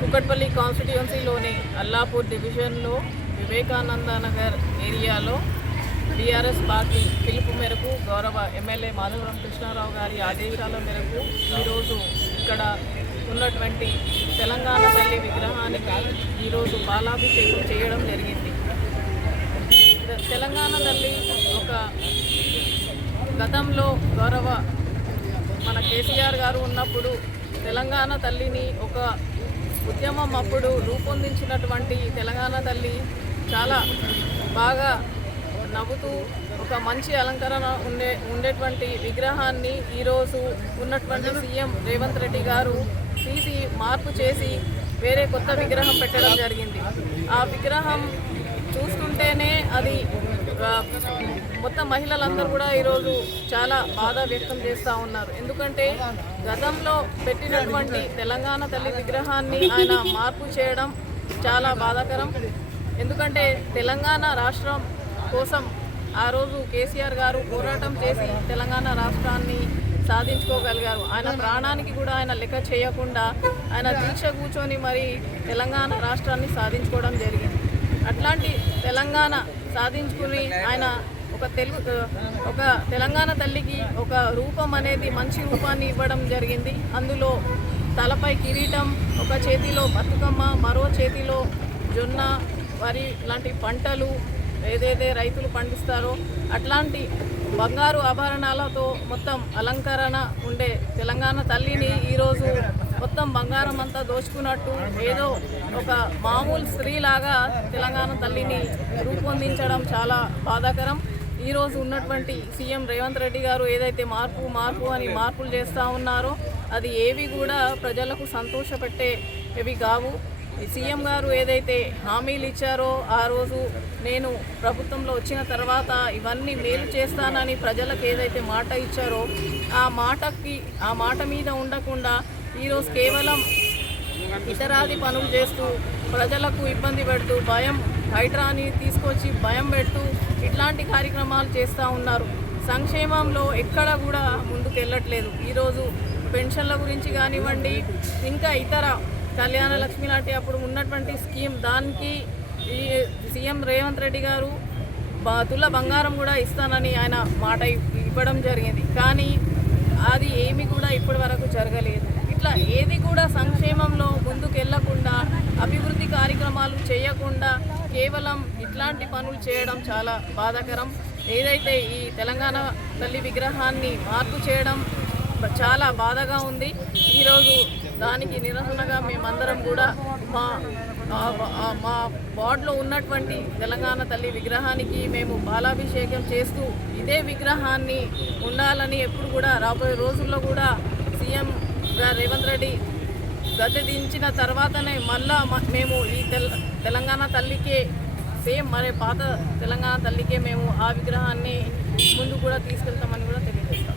కుకట్పల్లి కాన్స్టిట్యున్సీలోని అల్లాపూర్ డివిజన్లో వివేకానంద నగర్ ఏరియాలో BRS party పిలుపు మేరకు గౌరవ ఎమ్మెల్యే మాధవరం కృష్ణారావు గారి ఆదేశాల మేరకు ఈరోజు ఇక్కడ ఉన్నటువంటి తెలంగాణ తల్లి విగ్రహానికి ఈరోజు బాలాభిషేకం చేయడం జరిగింది. తె- తెలంగాణ తల్లి ఒక గతంలో గౌరవ మన కేసీఆర్ గారు ఉన్నప్పుడు తెలంగాణ తల్లిని ఒక ఉద్యమం అప్పుడు రూపొందించినటువంటి తెలంగాణ తల్లి చాలా బాగా నవ్వుతూ ఒక మంచి అలంకరణ ఉండే ఉండేటువంటి విగ్రహాన్ని ఈరోజు ఉన్నటువంటి సీఎం రేవంత్ రెడ్డి గారు తీసి మార్పు చేసి వేరే కొత్త విగ్రహం పెట్టడం జరిగింది. ఆ విగ్రహం చూస్తుంటేనే అది మొత్తం మహిళలందరూ కూడా ఈరోజు చాలా బాధ వ్యక్తం చేస్తూ ఉన్నారు. ఎందుకంటే గతంలో పెట్టినటువంటి తెలంగాణ తల్లి విగ్రహాన్ని ఆయన మార్పు చేయడం చాలా బాధాకరం. ఎందుకంటే తెలంగాణ రాష్ట్రం కోసం ఆ రోజు కేసీఆర్ గారు పోరాటం చేసి తెలంగాణ రాష్ట్రాన్ని సాధించుకోగలిగారు. ఆయన ప్రాణానికి కూడా ఆయన లెక్క చేయకుండా ఆయన దీక్ష కూర్చొని మరి తెలంగాణ రాష్ట్రాన్ని సాధించుకోవడం జరిగింది. అట్లాంటి తెలంగాణ సాధించుకుని ఆయన ఒక తెలుగు ఒక తెలంగాణ తల్లికి ఒక రూపం అనేది మంచి రూపాన్ని ఇవ్వడం జరిగింది. అందులో తలపై కిరీటం ఒక చేతిలో బతుకమ్మ మరో చేతిలో జొన్న వరి లాంటి పంటలు ఏదైతే రైతులు పండిస్తారో అట్లాంటి బంగారు ఆభరణాలతో మొత్తం అలంకరణ ఉండే తెలంగాణ తల్లిని ఈరోజు మొత్తం బంగారం అంతా దోచుకున్నట్టు ఏదో ఒక మామూలు స్త్రీలాగా తెలంగాణ తల్లిని రూపొందించడం చాలా బాధాకరం. ఈరోజు ఉన్నటువంటి సీఎం రేవంత్ రెడ్డి గారు ఏదైతే మార్పు మార్పు అని మార్పులు చేస్తూ ఉన్నారో అది ఏవి కూడా ప్రజలకు సంతోషపెట్టేవి కావు. సీఎం గారు ఏదైతే హామీలు ఇచ్చారో ఆ రోజు నేను ప్రభుత్వంలో వచ్చిన తర్వాత ఇవన్నీ మేలు చేస్తానని ప్రజలకు ఏదైతే మాట ఇచ్చారో ఆ మాటకి ఆ మాట మీద ఉండకుండా ఈరోజు కేవలం ఇతరాది పనులు చేస్తూ ప్రజలకు ఇబ్బంది పెడుతూ భయం హైడ్రాని తీసుకొచ్చి భయం పెడుతూ ఇట్లాంటి కార్యక్రమాలు చేస్తూ ఉన్నారు. సంక్షేమంలో ఎక్కడ కూడా ముందుకు వెళ్ళట్లేదు ఈరోజు పెన్షన్ల గురించి కానివ్వండి ఇంకా ఇతర కళ్యాణ లక్ష్మి లాంటి అప్పుడు ఉన్నటువంటి స్కీమ్ దానికి ఈ సీఎం రేవంత్ రెడ్డి గారు తుల బంగారం కూడా ఇస్తానని ఆయన మాట ఇవ్వడం జరిగింది. కానీ అది ఏమి కూడా ఇప్పటి వరకు జరగలేదు. ఇట్లా ఏది కూడా సంక్షేమంలో ముందుకు వెళ్ళకుండా అభివృద్ధి కార్యక్రమాలు చేయకుండా కేవలం ఇట్లాంటి పనులు చేయడం చాలా బాధాకరం. ఏదైతే ఈ తెలంగాణ తల్లి విగ్రహాన్ని మార్పు చేయడం చాలా బాధగా ఉంది. ఈరోజు దానికి నిరసనగా మేమందరం కూడా మా మా వార్డులో ఉన్నటువంటి తెలంగాణ తల్లి విగ్రహానికి మేము బాలాభిషేకం చేస్తూ ఇదే విగ్రహాన్ని ఉండాలని ఎప్పుడు కూడా రాబోయే రోజుల్లో కూడా సీఎం రేవంత్ రెడ్డి గద్దె దించిన తర్వాతనే మళ్ళా మేము ఈ తెల తెలంగాణ తల్లికే సేమ్ మరి పాత తెలంగాణ తల్లికే మేము ఆ విగ్రహాన్ని ముందు కూడా తీసుకెళ్తామని కూడా తెలియజేస్తాం.